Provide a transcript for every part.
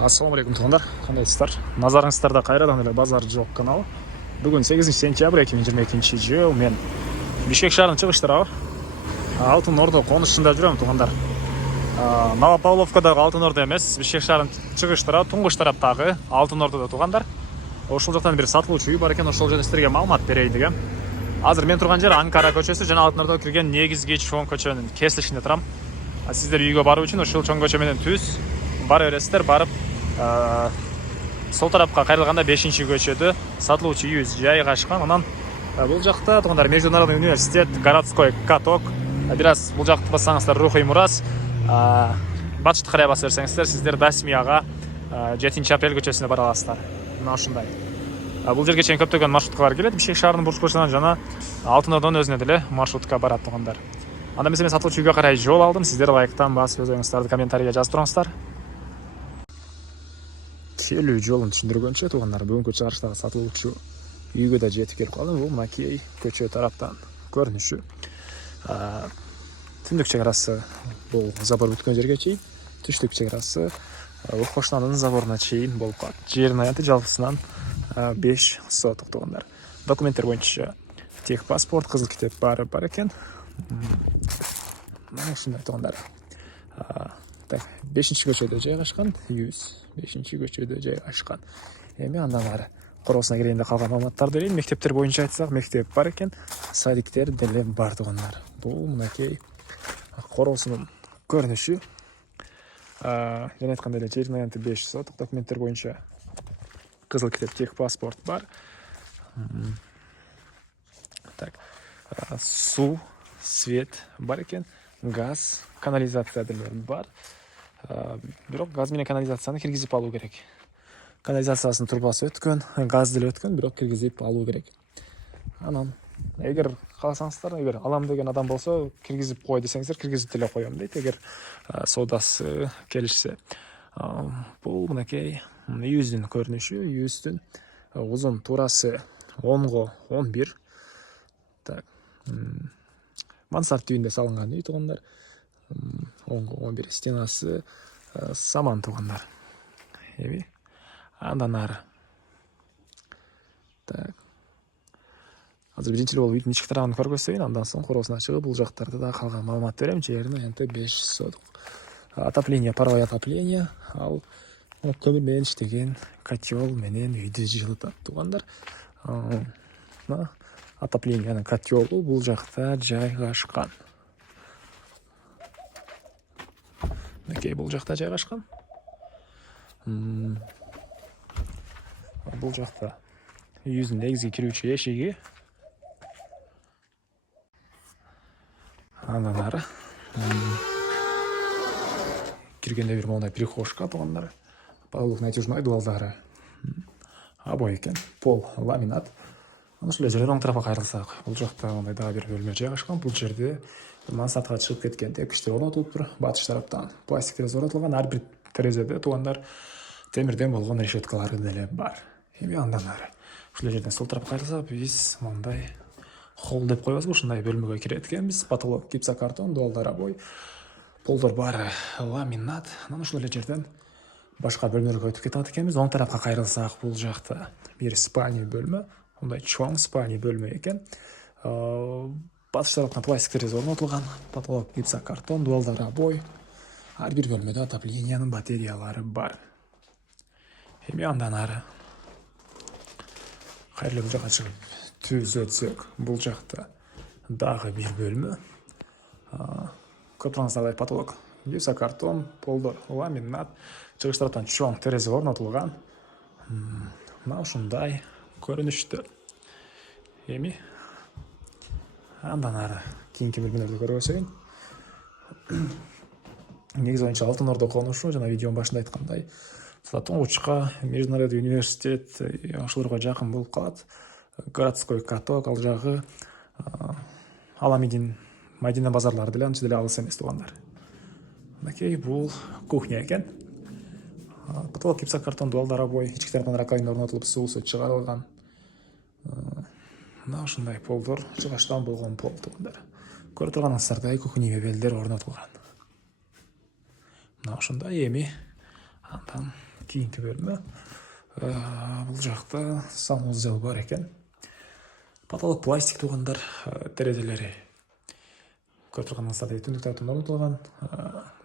Ассалаумағалейкум туғандар, қандайсыздар? Назарыңыздарда қайрадан эле базар жоқ каналы. Бүгін 8 сентябрь 2022 жыл. Мен Бишкек шаарынын чыгыштарабы. Алтын Орда конушунда жүрөм туғандар. Новопавловкадагы Алтын Орда эмес, Бишкек шаарынын чыгыштары туңгуч тараптагы Алтын Ордада туғандар. Ошол жактан бир сатылуучу үй бар экен, ошол жерден силерге маалымат берейин дегем. Азыр мен турган жер Анкара көчөсү жана Алтын Ордого кирген негизги чоң көчөнүн кесилишинде турам. Сиздер үйгө баруу үчүн ошол чоң көчө менен түз бара бересиздер, барып сол тарапка кайрылганда 5-көчөдө сатылуучу үйүбүз жайгашкан. Анан бул жакта тугандар Международный университет, городской каток. Бир аз бул жакты бассаңыздар Рухий Мурас, батышты карай баса берсеңиздер, сиздер Дасмияга 7-апрель көчөсүнө бара аласыздар. Мына ушундай. Бул жерге чейин көптөгөн маршруткалар келет. Бишкек шаарынын бурч көчөсүнөн жана Алтын Ордонун өзүнө деле маршрутка барат тугандар. Анда мен сатылуучу үйгө карай жол алдым. Сиздер лайктан басып өз оюңуздарды комментарийге жазып тураңыздар. Келүү жолун түшүндүргөнчө тугандар, бүгүнкү чыгарыштагы сатылуучу үйгө да жетип келип калдым. Бул мынакей көчө тараптан көрүнүшү. Түндүк чек арасы бул забор бүткөн жерге чейин, түштүк чек арасы Укмоштоонун заборуна чейин болуп калат. Жердин аянты жалпысынан 5 соток тугандар. Документтер боюнча техпаспорт, кызыл китеп бар экен. Ушундай тугандар. 5-көчөдө жайгашкан, 5-көчөдө жайгашкан. Эми андан ары короосуна киргенде калган маалыматтарды берейин. Мектептер боюнча айтсак, мектеп бар экен, садиктер деле бар тугандар. Бул мынакей короосунун көрүнүшү. Жана айткандай эле жердин аянты 5 соток, документтер боюнча кызыл китеп, техпаспорт бар. Так, суу, свет бар экен, газ, канализация деле бар. Бирок газ менен канализацияны киргизип алуу керек. Канализациясынын трубасы өткөн, газ деле өткөн, бирок киргизип алуу керек. Анан эгер кааласаңыздар, эгер алам деген адам болсо, киргизип кой десеңиздер, киргизип деле коем дейт, эгер соодасы келишсе. Бул мынакей үйүбүздүн көрүнүшү, үйүбүздүн узун туурасы 10го 11. Так. Мансард түйүндө салынган үй тугандар. 10го 11 стенасы саман тугандар. Эми андан ары. Так. Азыр биринчи болуп үйдүн ички тарабын көргөзөйүн, андан соң короосуна чыгып бул жактарда да калган маалымат берем. Жердин аянты 5 соток. Отопление, паровое отопление, ал көмүр менен иштеген котел менен үйдү жылытат тугандар. Отоплениянын котелу бул жакта жайгашкан. Мынакей бул жакта жайгашкан. Бул жакта үйүбүздүн негизги кирүүчү эшиги. Андан ары киргенде бир мондай прихожка тугандар. Полок натяжной дуалдары. Обой экен, пол ламинат. Анан ушул жерден оң тарапка кайрылсак, бул жакта мондай дагы бир бөлмө жайгашкан. Бул жерде мансартка чыгып кеткен тепкичтер орнотулуптур. Батыш тараптан пластик терезе орнотулган. Ар бир терезеде тугандар темирден болгон решеткалары деле бар. Эми андан ары ушул жерден сол тарапка кайрылсак, биз мондай холл деп коебузбу, ушундай бөлмөгө кирет экенбиз. Потолок гипсокартон, дуалдар обой, полдор баары ламинат. Анан ушул жерден башка бөлмөлөргө өтүп кетет экенбиз. Оң тарапка кайрылсак, бул жакта бир спальня бөлмө, мындай чоң спальня бөлмө экен. Батыш тараптан пластик терезе орнотулган, потолок гипсокартон, дуалдар обой. Ар бир бөлмөдө отоплениянын батареялары бар. Эми андан ары кайрылып бул жака чыгып түз өтсөк, бул жакта дагы бир бөлмө. Көрүп турганыңыздардай потолок гипсокартон, полдор ламинат, чыгыш тараптан чоң терезе орнотулган. Мына ушундай көрүнүштө. Эми андан ары кийинки бөлмөлөрдү көргөзөйүн. Негизи боюнча Алтын Ордо конушу, жана видеонун башында айткандай, туңгучка Международный университет ошолорго жакын болуп калат. Городской каток, ал жагы Аламидин, Мадина базарлары деле анча деле алыс эмес тугандар. Мынакей бул кухня экен. Потолок гипсокартон, дуалдар обой, ички тараптан раковина орнотулуп, суусу чыгарылган. Мына ушундай полдор жыгачтан болгон пол тугандар. Көрүп турганыңыздардай кухня мебелдер орнотулган. Мына ушундай. Эми андан кийинки бөлмө. Бул жакта санузел бар экен. Потолок пластик туугандар, терезелери көрүп турганыңыздардай түндүк тартымда орнотулган.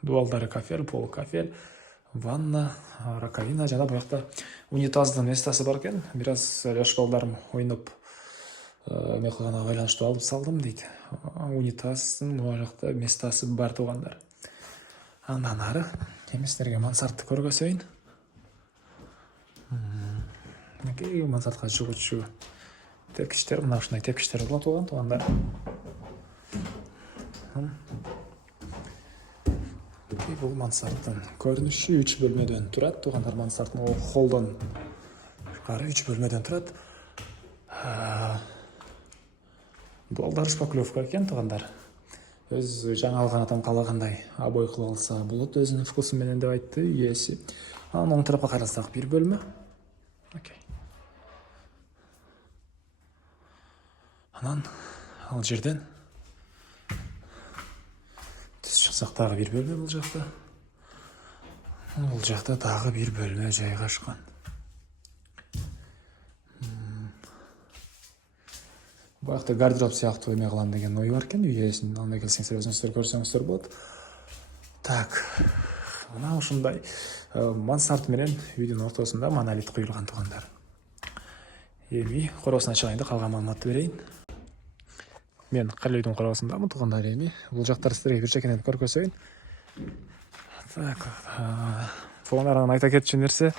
Дубалдары кафель, полу кафель, ванна, раковина жана буякта унитаздын местасы бар экен. Бир аз жаш балдарым ойноп эме кылганга байланыштуу алып салдым дейт. Унитаздын бул жакта местасы бар туугандар. Андан ары эми силерге мансартты көргөзөйүн. Мынакей мансартка чыгуучу тепкичтер, мына ушундай тепкичтер болот туугандар. Бул мансарттын көрүнүшү 3 бөлмөдөн турат туугандар. Мансарттын холдон юкары 3 бөлмөдөн турат. Дубалдар шпаклевка экен туугандар. Өз жаңы алган адам каалагандай обой кылып алса болот өзүнүн вкусу менен деп айтты ээси. Анан оң тарапка карасак бир бөлмө. Анан ал жерден түз чыксак дагы бир бөлмө бул жакта. Бул жакта дагы бир бөлмө жайгашкан. Буякта гардероб сыяктуу эме кылам деген ой бар экен үй ээсинин. Анда келсеңиздер өзүңүздөр көрсөңүздөр болот. Так, мына ушундай мансарт менен үйдүн ортосунда монолит куюлган туугандар. Эми короосуна чыгайын да калган маалыматты берейин. Мен кале үйдүн короосундамын туугандар. Эми бул жактарды силерге бир чекенен көргөзөйүн. Так, туугандар, айта кетчү нерсе,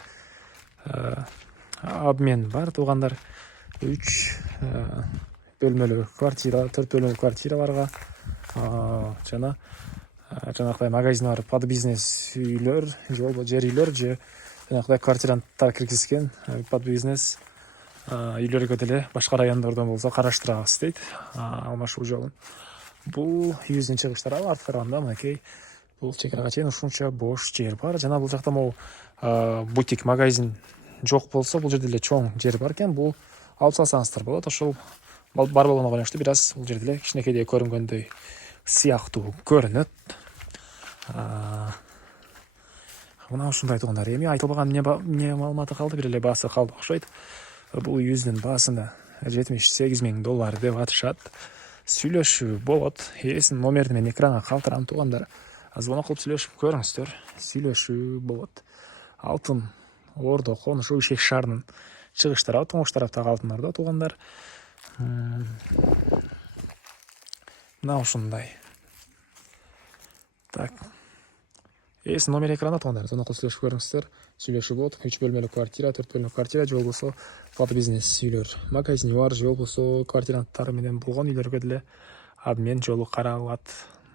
обмен бар туугандар. 3 бөлмөлүү квартира, 4 бөлмөлүү квартира барга, жана жанагыдай магазин бар, под бизнес үйлөр, жер үйлөр же жанагыдай квартиранттар киргизген под бизнес үйлөргө деле башка райондордон болсо караштырабыз дейт. Алмашуу жолун. Бул үйүбүздүн чыгыштары алып караганда мынакей бул чекарага чейин ушунча бош жер бар. Жана бул жакта могу бутик магазин жок болсо бул жерде эле чоң жер бар экен. Бул алып салсаңыздар болот. Ошол бар болгону байланыштуу бир аз бул жерде эле кичинекейдей көрүнгөндөй сыяктуу көрүнөт. Мына ушундай туугандар. Эми айтылбаган эмне маалыматы калды, бир эле баасы калды окшойт. Бул үйүбүздүн баасына $78,000 деп атышат. Сүйлөшүү болот. Ээсинин номерин мен экранга калтырам туугандар. Звонок кылып сүйлөшүп көрүңүздөр. Сүйлөшүү болот. Алтын Ордо конушу Бишкек шаарынын чыгыштары оң тараптагы Алтын Ордо туугандар. Мына ушундай. Так. Ээсинин номери экранда туугандар. Звонок кылып сүйлөшүп көрүңүздөр. Сүйлөшүү болот. 3 бөлмөлүү квартира, 4 бөлмөлүү квартира же болбосо под бизнес үйлөр, магазин бар же болбосо квартиранттар менен болгон үйлөргө деле обмен жолу каралат.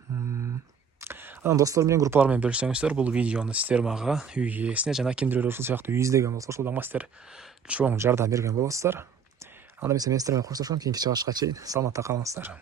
Анан достор менен, группалар менен бөлүшсөңүздөр, бул видеону сиздер мага үй ээсине жана кимдир өз сыяктуу үй издеген болсо, ошол дагы сиздер чоң жардам берген болосуздар. Анда эмесе мен сиздер менен коштошом. Кийинки чыгышка чейин саламатта калыңыздар.